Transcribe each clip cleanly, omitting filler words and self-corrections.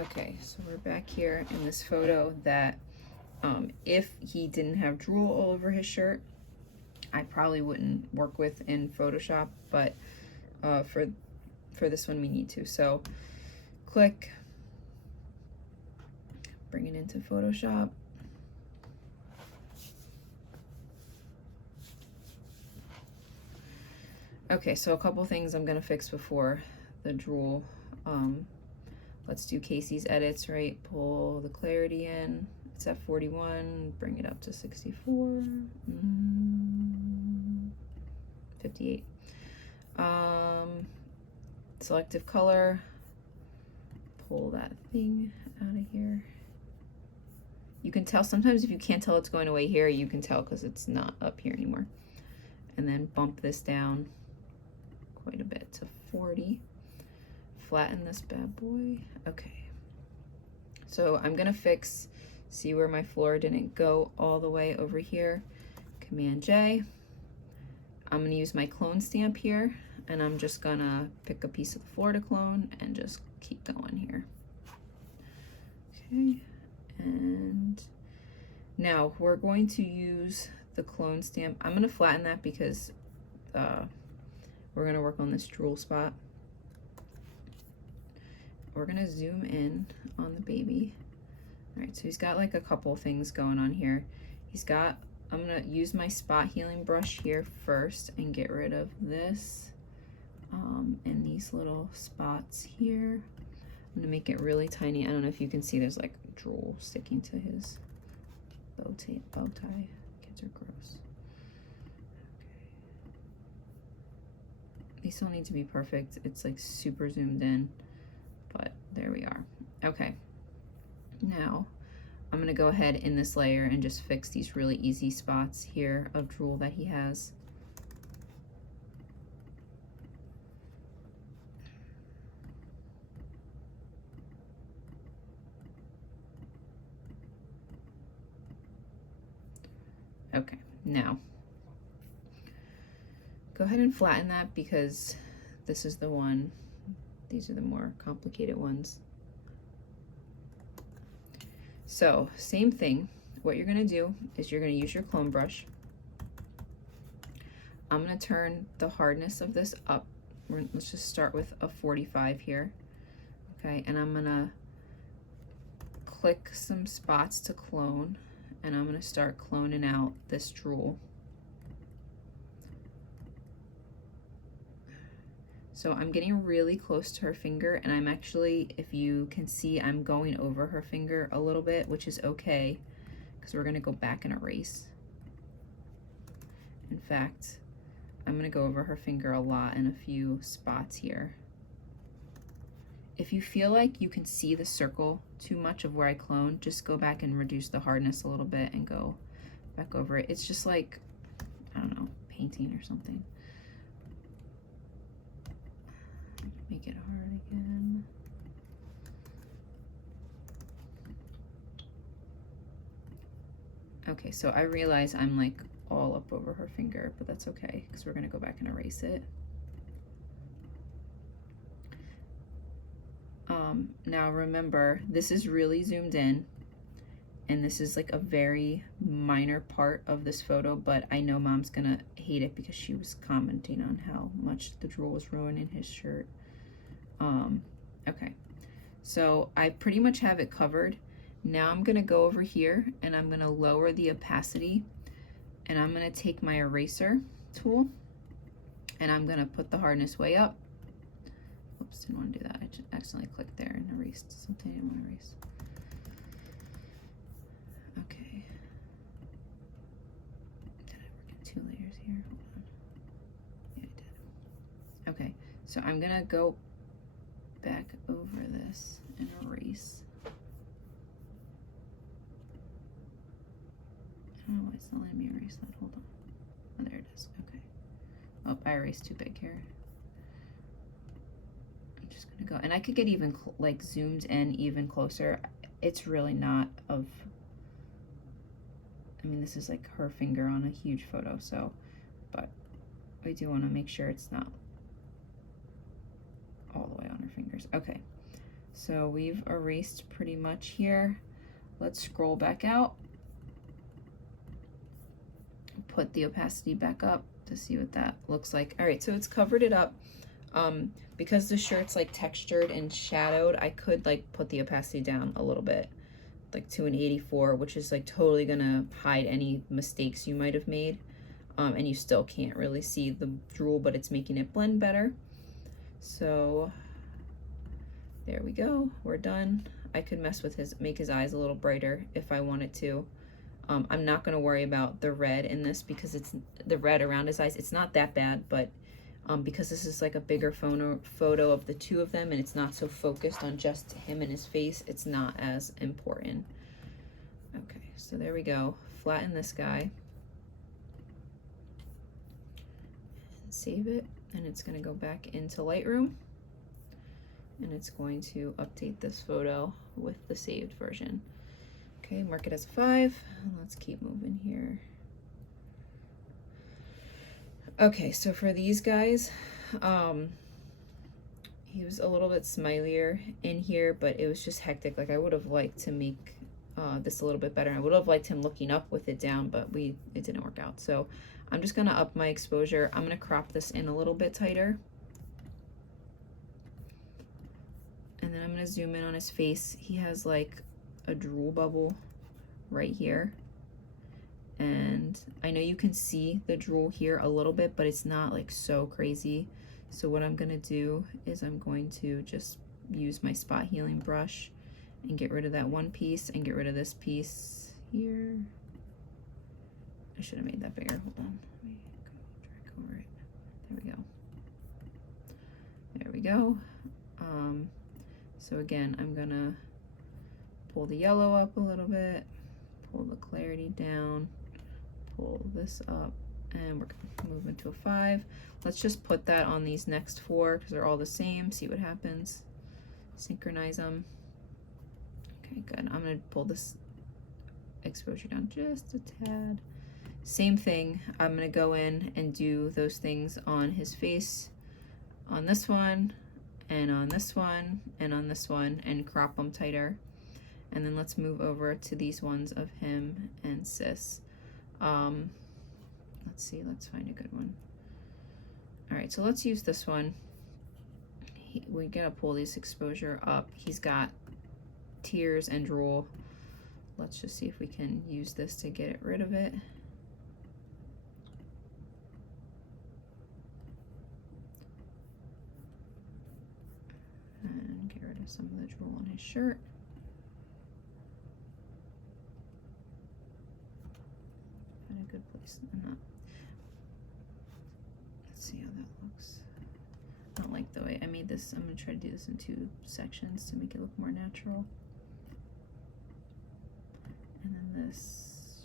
Okay, so we're back here in this photo that if he didn't have drool all over his shirt, I probably wouldn't work with in Photoshop, but for this one we need to. So click, bring it into Photoshop. Okay, so a couple things I'm gonna fix before the drool. Let's do Casey's edits, right? Pull the clarity in. It's at 41, bring it up to 64, 58. Selective color, pull that thing out of here. You can tell sometimes if you can't tell it's going away here, you can tell because it's not up here anymore. And then bump this down quite a bit to 40. Flatten this bad boy. Okay. So I'm gonna fix, see where my floor didn't go all the way over here. Command J. I'm gonna use my clone stamp here, and I'm just gonna pick a piece of the floor to clone and just keep going here. Okay, and now we're going to use the clone stamp. I'm gonna flatten that because we're gonna work on this drool spot. We're gonna zoom in on the baby. All right, so he's got like a couple things going on here. He's got, I'm gonna use my spot healing brush here first and get rid of this and these little spots here. I'm gonna make it really tiny. I don't know if you can see, there's like drool sticking to his bow tie. Kids are gross. Okay. These don't need to be perfect. It's like super zoomed in, but there we are. Okay, now I'm gonna go ahead in this layer and just fix these really easy spots here of drool that he has. Okay, now go ahead and flatten that because this is the one, these are the more complicated ones. So same thing, what you're gonna do is you're gonna use your clone brush. I'm gonna turn the hardness of this up. Let's just start with a 45 here. Okay, and I'm gonna click some spots to clone, and I'm gonna start cloning out this drool. So I'm getting really close to her finger, and I'm actually, if you can see, I'm going over her finger a little bit, which is okay, because we're gonna go back and erase. In fact, I'm gonna go over her finger a lot in a few spots here. If you feel like you can see the circle too much of where I cloned, just go back and reduce the hardness a little bit and go back over it. It's just like, I don't know, painting or something. Make it hard again. Okay, so I realize I'm like all up over her finger, but that's okay because we're gonna go back and erase it. Now remember, this is really zoomed in, and this is like a very minor part of this photo, but I know Mom's gonna hate it because she was commenting on how much the drool was ruining his shirt. Okay, so I pretty much have it covered. Now I'm gonna go over here and I'm gonna lower the opacity, and I'm gonna take my eraser tool and I'm gonna put the hardness way up. Oops, didn't want to do that. I just accidentally clicked there and erased something I didn't want to erase. Okay. Did I work in 2 layers here? Hold on. Yeah, I did. Okay, so I'm gonna go back over this and erase. I don't know why it's not letting me erase that. Hold on. Oh, there it is. Okay. Oh, I erased too big here. I'm just gonna go, and I could get even like zoomed in even closer. It's really not of, I mean, this is like her finger on a huge photo, so, but I do want to make sure it's not all the way on her fingers. Okay, So we've erased pretty much here. Let's scroll back out. Put the opacity back up to see what that looks like. All right, so it's covered it up. Because the shirt's like textured and shadowed, I could like put the opacity down a little bit, like to an 84, which is like totally gonna hide any mistakes you might have made. And you still can't really see the drool, but it's making it blend better. So there we go, we're done. I could mess with make his eyes a little brighter if I wanted to. I'm not gonna worry about the red in this because it's the red around his eyes. It's not that bad, but because this is like a bigger photo of the two of them and it's not so focused on just him and his face, it's not as important. Okay, so there we go. Flatten this guy. Save it, and it's going to go back into Lightroom, and it's going to update this photo with the saved version. Okay, mark it as a 5, and let's keep moving here. Okay, so for these guys, he was a little bit smilier in here, but it was just hectic. Like I would have liked to make this a little bit better. I would have liked him looking up with it down, but it didn't work out. So I'm just gonna up my exposure. I'm gonna crop this in a little bit tighter. And then I'm gonna zoom in on his face. He has like a drool bubble right here. And I know you can see the drool here a little bit, but it's not like so crazy. So what I'm gonna do is I'm going to just use my spot healing brush and get rid of that one piece and get rid of this piece here. I should have made that bigger. Hold on. Let me go drag over it. There we go. There we go. So again, I'm gonna pull the yellow up a little bit, pull the clarity down, pull this up, and we're gonna move into a 5. Let's just put that on these next 4 because they're all the same. See what happens. Synchronize them. Okay, good. I'm gonna pull this exposure down just a tad. Same thing. I'm gonna go in and do those things on his face, on this one, and on this one, and on this one, and crop them tighter. And then let's move over to these ones of him and Sis. Let's see, let's find a good one. All right, so let's use this one. We gotta pull this exposure up. He's got tears and drool. Let's just see if we can use this to get rid of it. And get rid of some of the drool on his shirt. Find a good place. Let's see how that looks. I don't like the way I made this. I'm gonna try to do this in 2 sections to make it look more natural. And then this.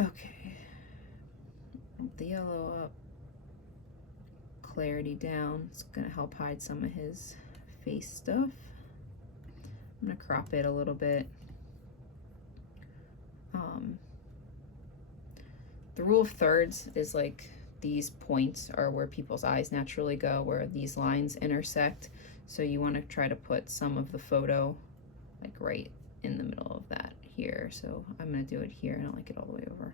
Okay. Put the yellow up. Clarity down. It's gonna help hide some of his face stuff. I'm gonna crop it a little bit. The rule of thirds is like these points are where people's eyes naturally go, where these lines intersect. So you want to try to put some of the photo like right in the middle of that here. So I'm going to do it here, and I'll like it all the way over.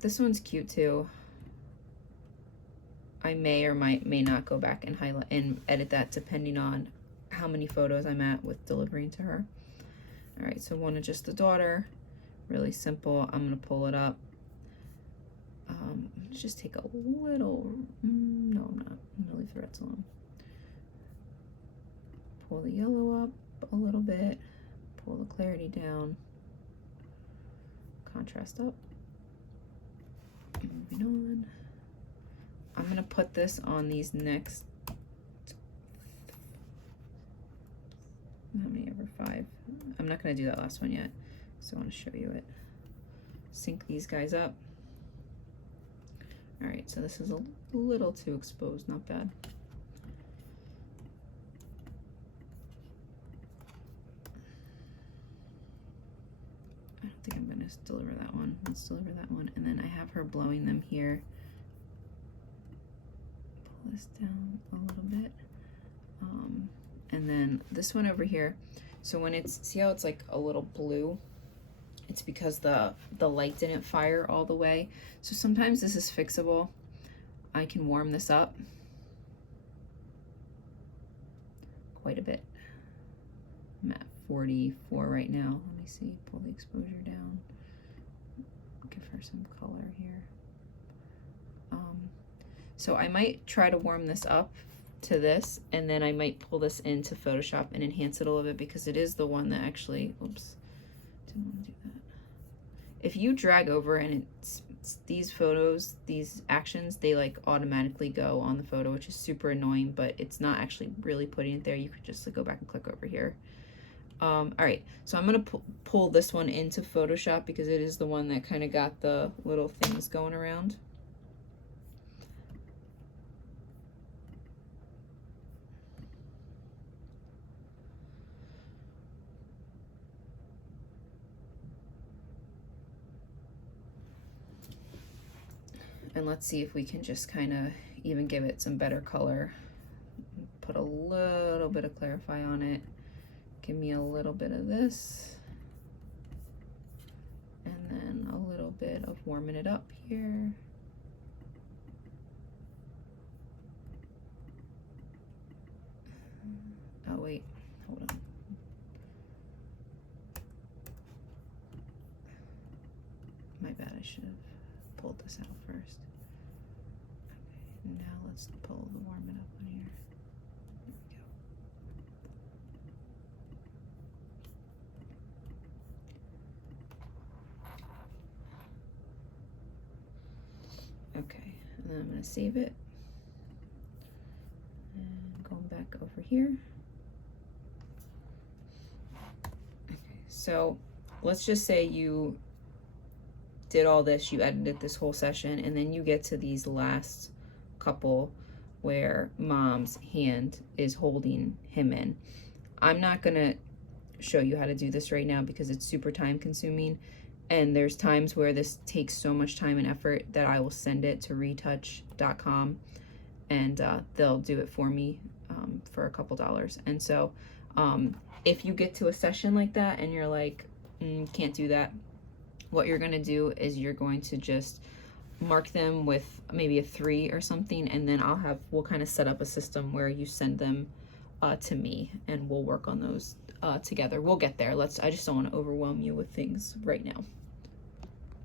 This one's cute too. I may or may not go back and highlight and edit that depending on how many photos I'm at with delivering to her. All right, so one of just the daughter, really simple. I'm gonna pull it up. Let's just take a little, no, I'm not. I'm gonna leave the reds alone. Pull the yellow up a little bit, pull the clarity down, contrast up. Moving on. I'm gonna put this on these next, how many ever? 5. I'm not gonna do that last one yet, so I wanna show you it. Sync these guys up. All right, so this is a little too exposed, not bad. I don't think I'm gonna deliver that one. Let's deliver that one. And then I have her blowing them here. Pull this down a little bit. And then this one over here. So when it's, see how it's like a little blue? It's because the light didn't fire all the way. So sometimes this is fixable. I can warm this up quite a bit. I'm at 44 right now. Let me see, pull the exposure down. Give her some color here. So I might try to warm this up to this, and then I might pull this into Photoshop and enhance it a little bit, because it is the one that actually, oops, didn't want to do that. If you drag over and it's these photos, these actions, they like automatically go on the photo, which is super annoying, but it's not actually really putting it there. You could just like, go back and click over here. All right, so I'm gonna pull this one into Photoshop because it is the one that kind of got the little things going around. And let's see if we can just kind of even give it some better color. Put a little bit of clarify on it. Give me a little bit of this. And then a little bit of warming it up here. Oh wait, hold on. My bad, I should have pulled this out first. Okay, now let's pull the warm it up on here. Okay, and then I'm going to save it. And going back over here. Okay, so let's just say you did all this, you edited this whole session, and then you get to these last couple where mom's hand is holding him in. I'm not going to show you how to do this right now because it's super time consuming. And there's times where this takes so much time and effort that I will send it to retouch.com and they'll do it for me for a couple dollars. And so if you get to a session like that and you're like, can't do that, what you're going to do is you're going to just mark them with maybe a 3 or something, and then we'll kind of set up a system where you send them to me and we'll work on those together. We'll get there. I just don't want to overwhelm you with things right now.